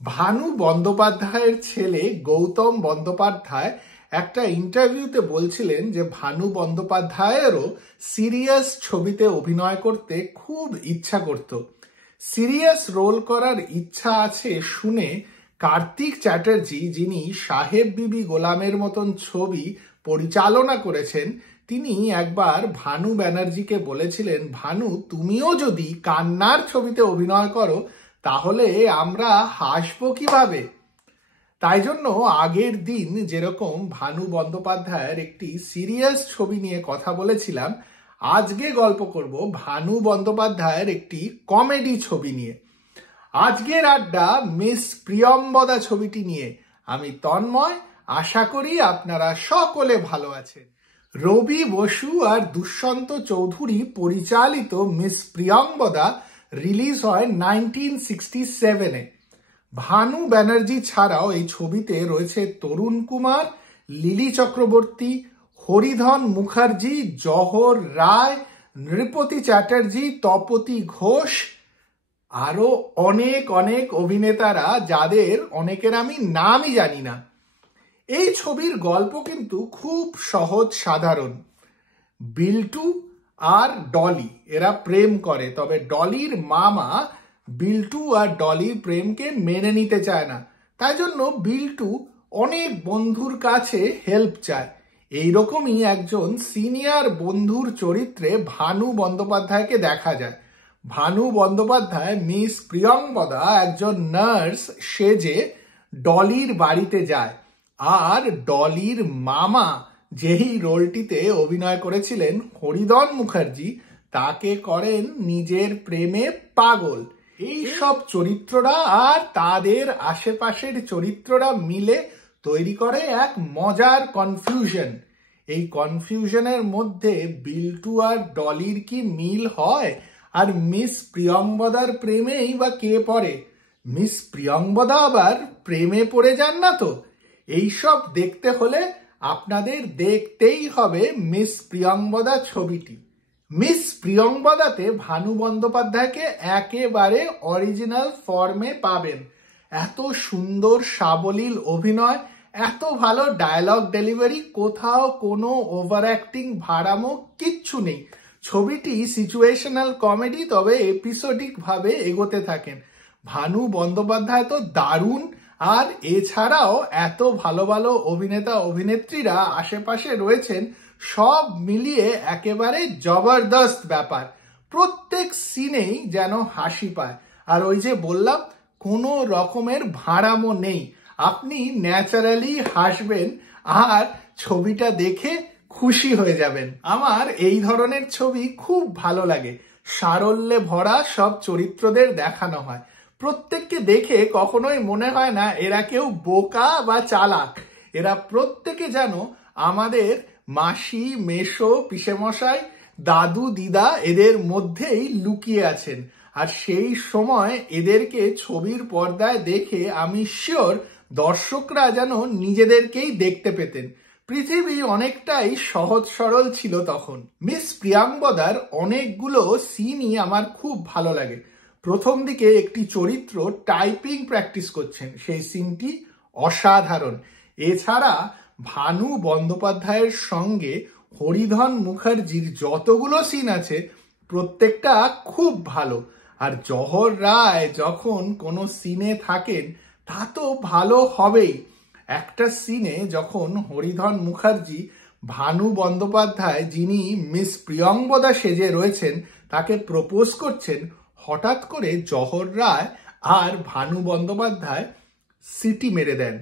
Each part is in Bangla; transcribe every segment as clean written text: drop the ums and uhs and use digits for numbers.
ভানু বন্দ্যোপাধ্যায়ের ছেলে গৌতম বন্দ্যোপাধ্যায় একটা ইন্টারভিউতে বলছিলেন যে ভানু বন্দ্যোপাধ্যায়েরও সিরিয়াস ছবিতে অভিনয় করতে খুব ইচ্ছা করত। সিরিয়াস রোল করার ইচ্ছা আছে শুনে কার্তিক চ্যাটার্জি, যিনি সাহেব বিবি গোলামের মতন ছবি পরিচালনা করেছেন, তিনি একবার ভানু ব্যানার্জিকে বলেছিলেন, ভানু তুমিও যদি কান্নার ছবিতে অভিনয় করো তাহলে আমরা হাসবো কিভাবে। তাই জন্য আগের দিন যেরকম ভানু বন্দ্যোপাধ্যায়ের একটি সিরিয়াস ছবি নিয়ে কথা বলেছিলাম, আজকে গল্প করব ভানু বন্দ্যোপাধ্যায়ের একটি কমেডি ছবি নিয়ে। আজকের আড্ডা মিস প্রিয়ম্বদা ছবিটি নিয়ে। আমি তন্ময়, আশা করি আপনারা সকলে ভালো আছেন। রবি বসু আর দুষ্যন্ত চৌধুরী পরিচালিত মিস প্রিয়ম্বদা রিলিজ হয় 1967-এ। ভানু ব্যানার্জি ছাড়াও এই ছবিতে রয়েছে তরুণ কুমার, লিলি চক্রবর্তী, হরিধন মুখার্জি, জহর রায়, নৃপতি চ্যাটার্জি, তপতি ঘোষ, আরো অনেক অনেক অভিনেতারা যাদের অনেকের আমি নামই জানি না। এই ছবির গল্প কিন্তু খুব সহজ সাধারণ। বিল্টু আর ডলি এরা প্রেম করে, তবে ডলির মামা বিল্টু আর ডলির প্রেমকে মেনে নিতে চায় না। তাই জন্য বিল্টু অনেক বন্ধুর কাছে হেল্প চায়। এইরকমই একজন সিনিয়র বন্ধুর চরিত্রে ভানু বন্দ্যোপাধ্যায়কে দেখা যায়। ভানু বন্দ্যোপাধ্যায় মিস প্রিয়ম্বদা একজন নার্স সেজে ডলির বাড়িতে যায়, আর ডলির মামা যেই রোলটিতে অভিনয় করেছিলেন হরিধন মুখার্জি, তাকে করেন নিজের প্রেমে পাগল। এই সব চরিত্ররা আর তাদের আশেপাশের চরিত্ররা মিলে তৈরি করে এক মজার কনফিউশন। এই কনফিউশনের মধ্যে বিল্টু আর ডলির কি মিল হয়, আর মিস প্রিয়ম্বদার প্রেমেই বা কে পড়ে? মিস প্রিয়ম্বদা আবার প্রেমে পড়ে যান না তো? এইসব দেখতে হলে আপনাদের দেখতেই হবে মিস প্রিয়ম্বদা ছবিটি। মিস প্রিয়ম্বদাতে ভানু বন্দ্যোপাধ্যায়কে একেবারে অরিজিনাল ফর্মে পাবেন। এত সুন্দর সাবলীল অভিনয়, এত ভালো ডায়লগ ডেলিভারি, কোথাও কোনো ওভার অ্যাক্টিং ভাড়ামো কিচ্ছু নেই। ছবিটি সিচুয়েশনাল কমেডি, তবে এপিসোডিক ভাবে এগোতে থাকেন। ভানু বন্দ্যোপাধ্যায় তো দারুণ, আর এছাড়াও এত ভালো ভালো অভিনেতা অভিনেত্রীরা আশেপাশে রয়েছেন, সব মিলিয়ে একেবারে জবরদস্ত ব্যাপার। প্রত্যেক সিনেই যেন হাসি পায়। আর ওই যে বললাম, কোনো রকমের ভাড়ামো নেই, আপনি ন্যাচারালি হাসবেন আর ছবিটা দেখে খুশি হয়ে যাবেন। আমার এই ধরনের ছবি খুব ভালো লাগে। সারল্যে ভরা সব চরিত্রদের দেখানো হয়, প্রত্যেককে দেখে কখনোই মনে হয় না এরা কেউ বোকা বা চালাক। এরা প্রত্যেকে যেন আমাদের মাসি, মেশো, পিসেমশাই, দাদু, দিদা এদের মধ্যেই লুকিয়ে আছেন। আর সেই সময় এদেরকে ছবির পর্দায় দেখে আমি শিওর দর্শকরা যেন নিজেদেরকেই দেখতে পেতেন। পৃথিবী অনেকটাই সহজ সরল ছিল তখন। মিস প্রিয়াঙ্গদার অনেকগুলো সিনই আমার খুব ভালো লাগে। প্রথম দিকে একটি চরিত্র টাইপিং প্র্যাকটিস করছেন, সেই সিনটি অসাধারণ। এছাড়া ভানু বন্দ্যোপাধ্যায়ের সঙ্গে হরিধন মুখার্জির যতগুলো সিন আছে প্রত্যেকটা খুব ভালো। আর জহর রায় যখন কোনো সিনে থাকেন তা তো ভালো হবেই। একটা সিনে যখন হরিধন মুখার্জি ভানু বন্দ্যোপাধ্যায়, যিনি মিস প্রিয়ম্বদা সেজে রয়েছেন, তাকে প্রপোজ করছেন, হঠাৎ করে জহর রায় আর ভানু বন্দ্যোপাধ্যায় সিটি মেরে দেন।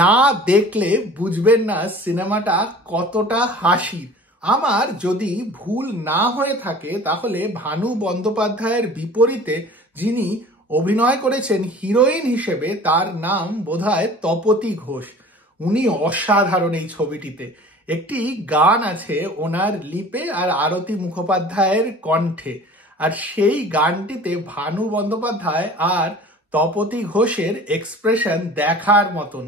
না দেখলে বুঝবেন না সিনেমাটা কতটা হাসির। আমার যদি ভুল না হয়ে থাকে তাহলে ভানু বন্দ্যোপাধ্যায়ের বিপরীতে যিনি অভিনয় করেছেন হিরোইন হিসেবে, তার নাম বোধহয় তপতি ঘোষ। উনি অসাধারণ এই ছবিটিতে। একটি গান আছে ওনার লিপে আর আরতি মুখোপাধ্যায়ের কণ্ঠে, আর সেই গানটিতে ভানু বন্দ্যোপাধ্যায় আর তপতি ঘোষের এক্সপ্রেশন দেখার মতন।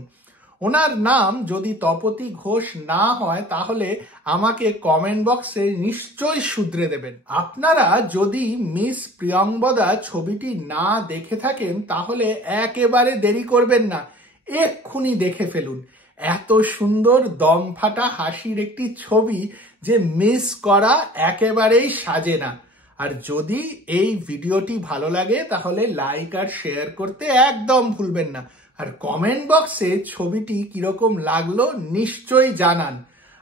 ওনার নাম যদি তপতী ঘোষ না হয় তাহলে আমাকে কমেন্ট বক্সে নিশ্চয়ই শুধরে দেবেন। আপনারা যদি মিস প্রিয়ংবদা ছবিটি না দেখে থাকেন তাহলে একেবারে দেরি করবেন না, এক্ষুনি দেখে ফেলুন। এত সুন্দর দমফাটা হাসির একটি ছবি যে মিস করা একেবারেই সাজে না। আর যদি এই ভিডিওটি ভালো লাগে তাহলে লাইক আর শেয়ার করতে একদম ভুলবেন না। আর কমেন্ট বক্সে ছবিটি কিরকম লাগলো নিশ্চয়ই জানান।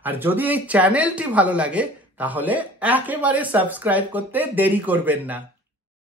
আর যদি এই চ্যানেলটি ভালো লাগে তাহলে একেবারে সাবস্ক্রাইব করতে দেরি করবেন না।